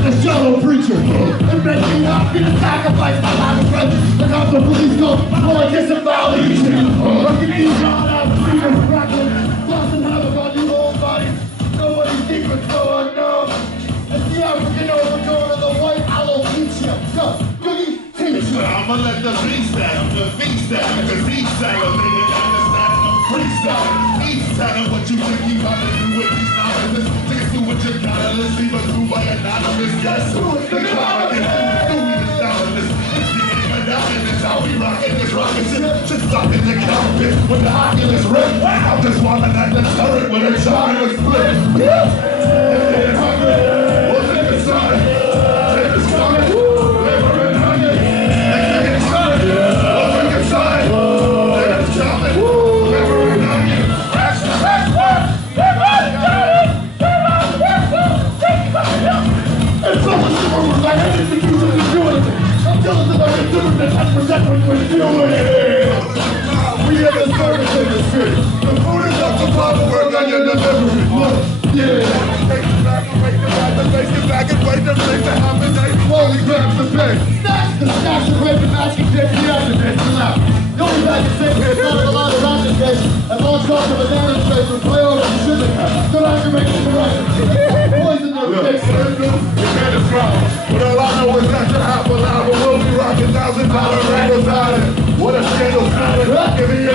The shallow preacher, and make me not gonna sacrifice my life and friends. Look out the police go, well I disavow the easy. Look at these all out, freedom crackling, lost havoc on you old bodies. Nobody's secrets go unknown. It's the African overtone of the white alopecia. Go, Cookie, teach you. I'ma let the beast down, cause each style, nigga, understand I'm freestyle. Each style, what you think you gotta do with these novices? Just do what you gotta, let's leave us through by anonymous. Guess who is the clown? It's the anonymous, how we rockin' this rocket shit. Just stuck in the cockpit with the Oculus Rift. I'm just wanting at the turret with a giant split. What's in the sun? It's coming. We have the service industry. The food is up to proper work on your delivery. Look, yeah. Take it back and wait the things to happen. They slowly grab the base. Snatch the snatch and rape and match and get the evidence. The only bad thing is not a lot of applications and launch off the banana trays and play over the sugar cup. Good aggravation for right. Poison their face. You can't describe. But all I know is that you're half alive. We'll be rocking $1,000 Rangos out. What a scandal sounded. Give me